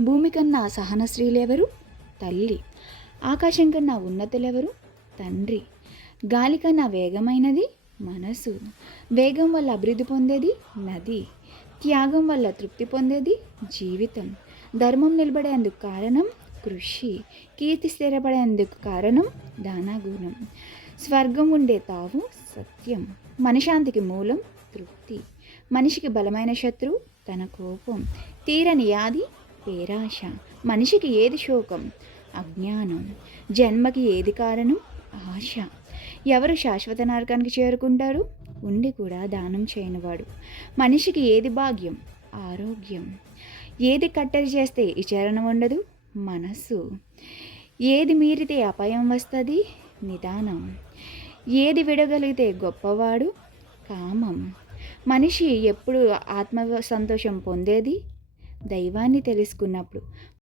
భూమి కన్నా సహనశ్రీలెవరు? తల్లి. ఆకాశం కన్నా ఉన్నతులెవరు? తండ్రి. గాలి కన్నా వేగమైనది మనసు. వేగం వల్ల అభివృద్ధి పొందేది నది. త్యాగం వల్ల తృప్తి పొందేది జీవితం. ధర్మం నిలబడేందుకు కారణం కృషి. కీర్తి స్థిరపడేందుకు కారణం దానగుణం. స్వర్గం ఉండే తావు సత్యం. మనశ్శాంతికి మూలం తృప్తి. మనిషికి బలమైన శత్రువు తన కోపం. తీరని వ్యాధి పేరాశ. మనిషికి ఏది శోకం? అజ్ఞానం. జన్మకి ఏది కారణం? ఆశ. ఎవరు శాశ్వత నరకానికి చేరుకుంటారు? ఉండి కూడా దానం చేయనివాడు. మనిషికి ఏది భాగ్యం? ఆరోగ్యం. ఏది కట్టడి చేస్తే విచారణ ఉండదు? మనస్సు. ఏది మీరితే అపాయం వస్తుంది? నిదానం. ఏది విడగలిగితే గొప్పవాడు? కామం. మనిషి ఎప్పుడు ఆత్మ సంతోషం పొందేది? దైవాన్ని తెలుసుకున్నప్పుడు.